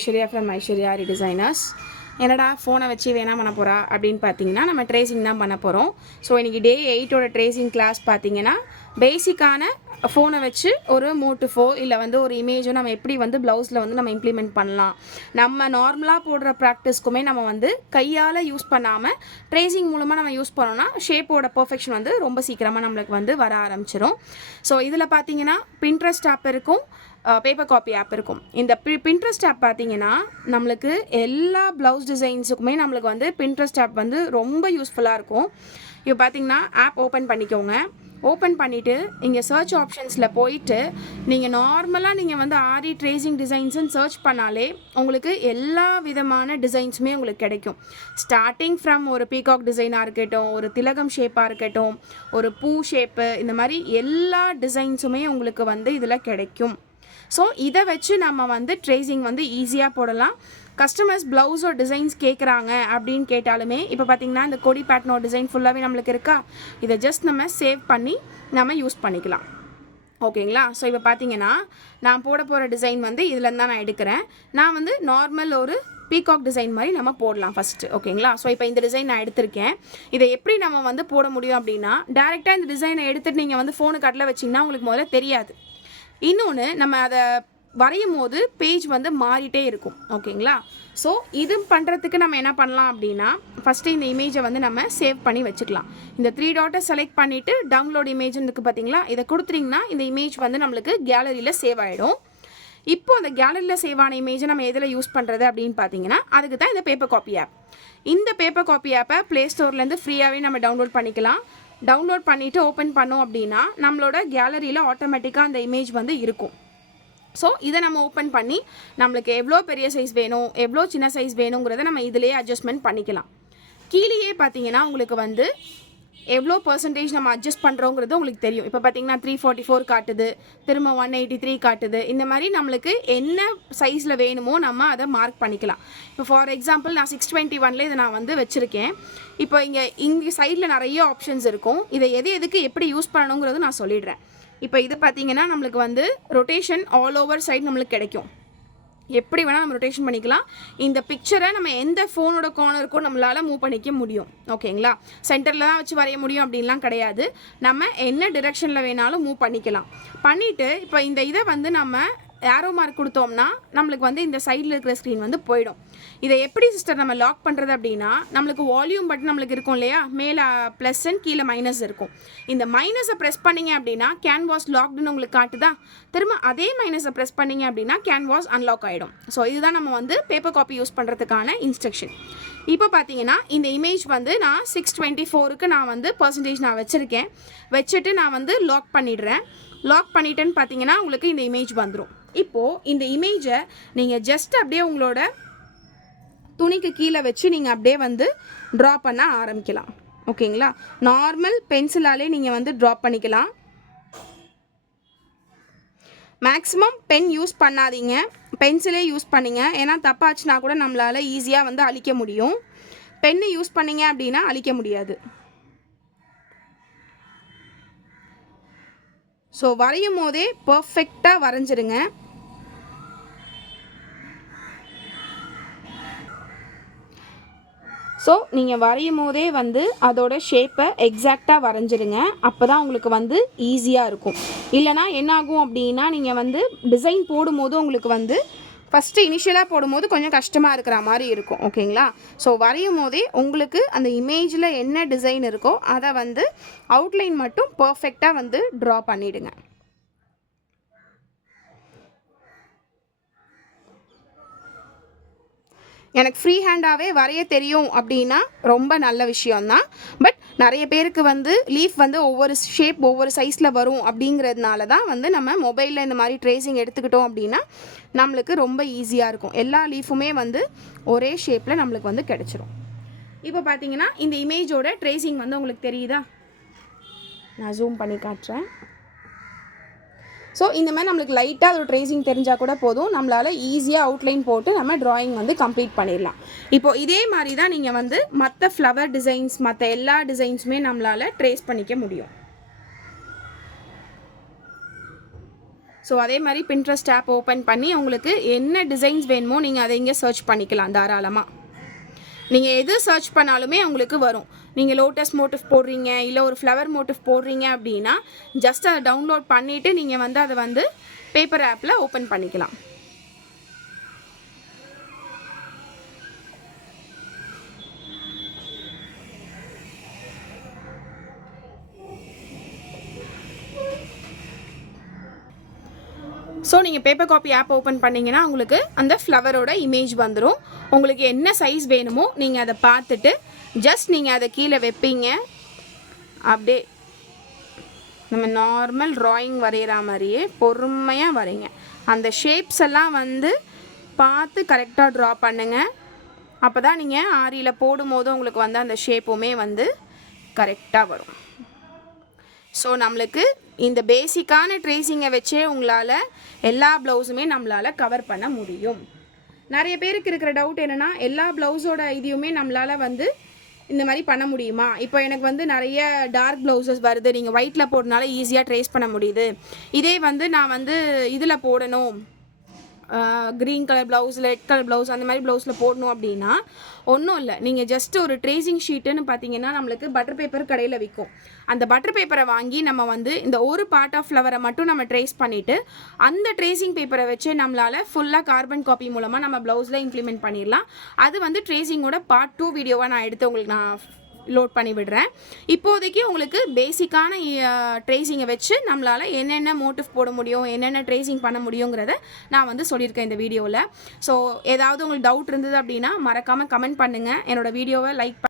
Aishwarya from Aishwarya designers. என்னடா ஃபோனை வச்சு வேணாம் பண்ண போகிறா அப்படின்னு பார்த்தீங்கன்னா, நம்ம ட்ரேசிங் தான் பண்ண போகிறோம். ஸோ இன்றைக்கி டே 8ஓட ட்ரேசிங் கிளாஸ் பார்த்தீங்கன்னா, பேசிக்கான ஃபோனை வச்சு ஒரு மோட்டிஃபோ இல்லை வந்து ஒரு இமேஜோ நம்ம எப்படி வந்து ப்ளவுஸில் வந்து நம்ம இம்ப்ளிமெண்ட் பண்ணலாம். நம்ம நார்மலாக போடுற ப்ராக்டிஸ்க்குமே நம்ம வந்து கையால் யூஸ் பண்ணாமல் ட்ரேசிங் மூலமாக நம்ம யூஸ் பண்ணோன்னா ஷேப்போட பர்ஃபெக்ஷன் வந்து ரொம்ப சீக்கிரமாக நம்மளுக்கு வந்து வர ஆரம்பிச்சிடும். ஸோ இதில் பார்த்தீங்கன்னா பின்ட்ரெஸ்ட் ஆப் இருக்கும், பேப்பர் காப்பி ஆப் இருக்கும். இந்த பின்ட்ரெஸ்ட் ஆப் பார்த்தீங்கன்னா நம்மளுக்கு எல்லா ப்ளவுஸ் டிசைன்ஸுக்குமே நம்மளுக்கு வந்து பின்ட்ரெஸ்ட் ஆப் வந்து ரொம்ப யூஸ்ஃபுல்லாக இருக்கும். இப்போ பார்த்தீங்கன்னா ஆப் ஓப்பன் பண்ணிக்கோங்க. ஓப்பன் பண்ணிவிட்டு இங்கே சர்ச் ஆப்ஷன்ஸில் போயிட்டு நீங்கள் நார்மலாக நீங்கள் வந்து ஆரி ட்ரேசிங் டிசைன்ஸுன்னு சர்ச் பண்ணாலே உங்களுக்கு எல்லா விதமான டிசைன்ஸுமே உங்களுக்கு கிடைக்கும். ஸ்டார்டிங் ஃப்ரம் ஒரு பீகாக் டிசைனாக இருக்கட்டும், ஒரு திலகம் ஷேப்பாக இருக்கட்டும், ஒரு பூ ஷேப்பு, இந்த மாதிரி எல்லா டிசைன்ஸுமே உங்களுக்கு வந்து இதில் கிடைக்கும். ஸோ இதை வச்சு நம்ம வந்து ட்ரேசிங் வந்து ஈஸியாக போடலாம். கஸ்டமர்ஸ் ப்ளவுஸோ டிசைன்ஸ் கேட்குறாங்க அப்படின்னு கேட்டாலுமே இப்போ பார்த்திங்கன்னா இந்த கொடி பேட்டர்னோ டிசைன் ஃபுல்லாகவே நம்மளுக்கு இருக்கா, இதை ஜஸ்ட் நம்ம சேவ் பண்ணி நம்ம யூஸ் பண்ணிக்கலாம். ஓகேங்களா? ஸோ இப்போ பார்த்தீங்கன்னா நான் போட போகிற டிசைன் வந்து இதுலேருந்து தான் நான் எடுக்கிறேன். நான் வந்து நார்மல் ஒரு பீகாக் டிசைன் மாதிரி நம்ம போடலாம் ஃபஸ்ட்டு. ஓகேங்களா? ஸோ இப்போ இந்த டிசைன் நான் எடுத்திருக்கேன். இதை எப்படி நம்ம வந்து போட முடியும் அப்படின்னா, டேரெக்டாக இந்த டிசைனை எடுத்துகிட்டு நீங்கள் வந்து ஃபோனுக்கு அட்டில் வச்சிங்கன்னா உங்களுக்கு முதல்ல தெரியாது. இன்னொன்று, நம்ம அதை வரையும் போது பேஜ் வந்து மாறிட்டே இருக்கும். ஓகேங்களா? ஸோ இது பண்ணுறதுக்கு நம்ம என்ன பண்ணலாம் அப்படின்னா, ஃபஸ்ட்டு இந்த இமேஜை வந்து நம்ம சேவ் பண்ணி வச்சுக்கலாம். இந்த 3 டாட்டை செலக்ட் பண்ணிவிட்டு டவுன்லோட் இமேஜ்னு இருக்குது பார்த்தீங்களா, இதை கொடுத்துட்டிங்கன்னா இந்த இமேஜ் வந்து நம்மளுக்கு கேலரியில் சேவ் ஆகிடும். இப்போ அந்த கேலரியில் சேவ் ஆன இமேஜை நம்ம எதில் யூஸ் பண்ணுறது அப்படின்னு பார்த்தீங்கன்னா, அதுக்கு தான் இந்த பேப்பர் காப்பி ஆப். இந்த பேப்பர் காப்பி ஆப்பை ப்ளே ஸ்டோர்லேருந்து ஃப்ரீயாகவே நம்ம டவுன்லோட் பண்ணிக்கலாம். டவுன்லோட் பண்ணிவிட்டு ஓப்பன் பண்ணோம் அப்படின்னா நம்மளோட கேலரியில் ஆட்டோமேட்டிக்காக அந்த இமேஜ் வந்து இருக்கும். ஸோ இதை நம்ம ஓப்பன் பண்ணி நம்மளுக்கு எவ்வளோ பெரிய சைஸ் வேணும், எவ்வளோ சின்ன சைஸ் வேணுங்கிறத நம்ம இதிலேயே அட்ஜஸ்ட்மெண்ட் பண்ணிக்கலாம். கீழேயே பார்த்தீங்கன்னா உங்களுக்கு வந்து எவ்வளோ பர்சன்டேஜ் நம்ம அட்ஜஸ்ட் பண்ணுறோங்கிறது உங்களுக்கு தெரியும். இப்போ பார்த்தீங்கன்னா 344 காட்டுது, திரும்ப 183 காட்டுது. இந்த மாதிரி நம்மளுக்கு என்ன சைஸில் வேணுமோ நம்ம அதை மார்க் பண்ணிக்கலாம். இப்போ ஃபார் எக்ஸாம்பிள் நான் 621 இதை நான் வந்து வச்சுருக்கேன். இப்போ இங்கே சைடில் நிறைய ஆப்ஷன்ஸ் இருக்கும். இதை எதுக்கு எப்படி யூஸ் பண்ணணுங்கிறது நான் சொல்லிடுறேன். இப்போ இது பார்த்தீங்கன்னா நம்மளுக்கு வந்து ரொட்டேஷன் ஆல் ஓவர் சைடு நம்மளுக்கு கிடைக்கும். எப்படி வேணால் நம்ம ரொட்டேஷன் பண்ணிக்கலாம். இந்த பிக்சரை நம்ம எந்த ஃபோனோட கார்னருக்கும் நம்மளால் மூவ் பண்ணிக்க முடியும். ஓகேங்களா? சென்டரில் தான் வச்சு வரைய முடியும் அப்படின்லாம் கிடையாது. நம்ம என்ன டிரெக்ஷனில் வேணாலும் மூவ் பண்ணிக்கலாம். பண்ணிவிட்டு இப்போ இந்த இதை வந்து நம்ம ஏரோ மார்க் கொடுத்தோம்னா நம்மளுக்கு வந்து இந்த சைடில் இருக்கிற ஸ்க்ரீன் வந்து போயிடும். இதை எப்படி சிஸ்டர் நம்ம லாக் பண்ணுறது அப்படின்னா, நம்மளுக்கு வால்யூம் பட்டன் நம்மளுக்கு இருக்கும் இல்லையா, மேலே ப்ளஸ் அண்ட் கீழே மைனஸ் இருக்கும். இந்த மைனஸை ப்ரெஸ் பண்ணிங்க அப்படின்னா கேன்வாஸ் லாக்டுன்னு உங்களுக்கு காட்டுதா, திரும்ப அதே மைனஸை ப்ரெஸ் பண்ணிங்க அப்படின்னா கேன்வாஸ் அன்லாக் ஆகிடும். ஸோ இதுதான் நம்ம வந்து பேப்பர் காப்பி யூஸ் பண்ணுறதுக்கான இன்ஸ்ட்ரக்ஷன். இப்போ பார்த்தீங்கன்னா இந்த இமேஜ் வந்து நான் 624க்கு நான் வந்து பர்சன்டேஜ் நான் வச்சுருக்கேன். வச்சுட்டு நான் வந்து லாக் பண்ணிடுறேன். லாக் பண்ணிட்டேன்னு பார்த்தீங்கன்னா உங்களுக்கு இந்த இமேஜ் வந்துடும். இப்போது இந்த இமேஜை நீங்கள் ஜஸ்ட் அப்படியே உங்களோட துணிக்கு கீழே வச்சு நீங்கள் அப்படியே வந்து ட்ரா பண்ண ஆரம்பிக்கலாம். ஓகேங்களா? நார்மல் பென்சிலாலே நீங்கள் வந்து ட்ரா பண்ணிக்கலாம். மேக்ஸிமம் பென் யூஸ் பண்ணாதீங்க, பென்சிலே யூஸ் பண்ணிங்க. ஏன்னா தப்பாச்சுன்னா கூட நம்மளால் ஈஸியாக வந்து அழிக்க முடியும். பென்னு யூஸ் பண்ணிங்க அப்படின்னா அழிக்க முடியாது. ஸோ வரையும் போதே பர்ஃபெக்டாக வரைஞ்சிருங்க. ஸோ நீங்கள் வரையும் போதே வந்து அதோட ஷேப்பை எக்ஸாக்டாக வரைஞ்சிருங்க. அப்போ தான் உங்களுக்கு வந்து ஈஸியாக இருக்கும். இல்லைனா என்னாகும் அப்படின்னா, நீங்கள் வந்து டிசைன் போடும்போது உங்களுக்கு வந்து ஃபஸ்ட்டு இனிஷியலாக போடும்போது கொஞ்சம் கஷ்டமாக இருக்கிற மாதிரி இருக்கும். ஓகேங்களா? ஸோ வரையும் போதே உங்களுக்கு அந்த இமேஜில் என்ன டிசைன் இருக்கோ அதை வந்து அவுட்லைன் மட்டும் பர்ஃபெக்டாக வந்து ட்ரா பண்ணிவிடுங்க. எனக்கு ஃப்ரீ ஹேண்டாகவே வரைய தெரியும் அப்படின்னா ரொம்ப நல்ல விஷயந்தான். பட் நிறைய பேருக்கு வந்து லீஃப் வந்து ஒவ்வொரு ஷேப் ஒவ்வொரு சைஸில் வரும் அப்படிங்கிறதுனால தான் வந்து நம்ம மொபைலில் இந்த மாதிரி ட்ரேசிங் எடுத்துக்கிட்டோம் அப்படின்னா நம்மளுக்கு ரொம்ப ஈஸியாக இருக்கும். எல்லா லீஃபுமே வந்து ஒரே ஷேப்பில் நம்மளுக்கு வந்து கிடச்சிரும். இப்போ பார்த்தீங்கன்னா இந்த இமேஜோட ட்ரேசிங் வந்து உங்களுக்கு தெரியுதா? நான் ஜூம் பண்ணி காட்டுறேன். ஸோ இந்த மாதிரி நம்மளுக்கு லைட்டாக ஒரு ட்ரேசிங் தெரிஞ்சால் கூட போதும், நம்மளால் ஈஸியாக அவுட்லைன் போட்டு நம்ம ட்ராயிங் வந்து கம்ப்ளீட் பண்ணிடலாம். இப்போது இதே மாதிரி தான் நீங்கள் வந்து மற்ற ஃப்ளவர் டிசைன்ஸ் மற்ற எல்லா டிசைன்ஸுமே நம்மளால் ட்ரேஸ் பண்ணிக்க முடியும். ஸோ அதே மாதிரி பின்ட்ரெஸ்ட் ஆப் ஓப்பன் பண்ணி உங்களுக்கு என்ன டிசைன்ஸ் வேணுமோ நீங்கள் அதை இங்கே சர்ச் பண்ணிக்கலாம் தாராளமாக. நீங்கள் எது சர்ச் பண்ணாலுமே உங்களுக்கு வரும். நீங்கள் லோட்டஸ் மோட்டிவ் போடுறீங்க இல்லை ஒரு ஃப்ளவர் மோட்டிவ் போடுறீங்க அப்படின்னா ஜஸ்ட் அதை டவுன்லோட் பண்ணிவிட்டு நீங்கள் வந்து அதை வந்து பேப்பர் ஆப்பில் ஓப்பன் பண்ணிக்கலாம். ஸோ நீங்கள் பேப்பர் காப்பி ஆப் ஓப்பன் பண்ணிங்கன்னா உங்களுக்கு அந்த ஃப்ளவரோட இமேஜ் வந்துடும். உங்களுக்கு என்ன சைஸ் வேணுமோ நீங்கள் அதை பார்த்துட்டு ஜஸ்ட் நீங்கள் அதை கீழே வைப்பீங்க. அப்படியே நம்ம நார்மல் ட்ராயிங் வரைகிற மாதிரியே பொறுமையாக வரைங்க. அந்த ஷேப்ஸ் எல்லாம் வந்து பார்த்து கரெக்டாக ட்ரா பண்ணுங்கள். அப்போ தான் நீங்கள் ஆரியில் போடும்போது உங்களுக்கு வந்து அந்த ஷேப்புமே வந்து கரெக்டாக வரும். ஸோ நம்மளுக்கு இந்த பேசிக்கான ட்ரேசிங்கை வச்சே உங்களால் எல்லா ப்ளவுஸுமே நம்மளால் கவர் பண்ண முடியும். நிறைய பேருக்கு இருக்கிற டவுட் என்னென்னா, எல்லா ப்ளவுஸோட இதையுமே நம்மளால் வந்து இந்த மாதிரி பண்ண முடியுமா? இப்போ எனக்கு வந்து நிறைய டார்க் ப்ளவுசஸ் வருது, நீங்கள் ஒயிட்டில் போடுறதுனால ஈஸியாக ட்ரேஸ் பண்ண முடியுது. இதே வந்து நான் வந்து இதில் போடணும், green colour blouse, red colour blouse அந்த மாதிரி ப்ளவுஸில் போடணும் அப்படின்னா ஒன்றும் இல்லை. நீங்கள் ஜஸ்ட் ஒரு ட்ரேசிங் ஷீட்டுன்னு பார்த்தீங்கன்னா நம்மளுக்கு பட்டர் பேப்பர் கடையில் விற்கும். அந்த பட்டர் பேப்பரை வாங்கி நம்ம வந்து இந்த ஒரு பார்ட் ஆஃப் ஃப்ளவரை மட்டும் நம்ம ட்ரேஸ் பண்ணிவிட்டு அந்த ட்ரேசிங் பேப்பரை வச்சு நம்மளால் ஃபுல்லாக கார்பன் காப்பி மூலமாக நம்ம ப்ளவுஸில் இம்ப்ளிமெண்ட் பண்ணிடலாம். அது வந்து ட்ரேசிங்கோட பார்ட் 2 வீடியோவாக நான் எடுத்து உங்களுக்கு நான் லோட் பண்ணி விடுறேன். இப்போதைக்கு உங்களுக்கு பேசிக்கான ட்ரேசிங்கை வச்சு நம்மளால் என்னென்ன மோட்டிவ் போட முடியும், என்னென்ன ட்ரேசிங் பண்ண முடியுங்கிறத நான் வந்து சொல்லியிருக்கேன் இந்த வீடியோவில். ஸோ ஏதாவது உங்களுக்கு டவுட் இருந்தது அப்படின்னா மறக்காமல் கமெண்ட் பண்ணுங்கள். என்னோடய வீடியோவை லைக்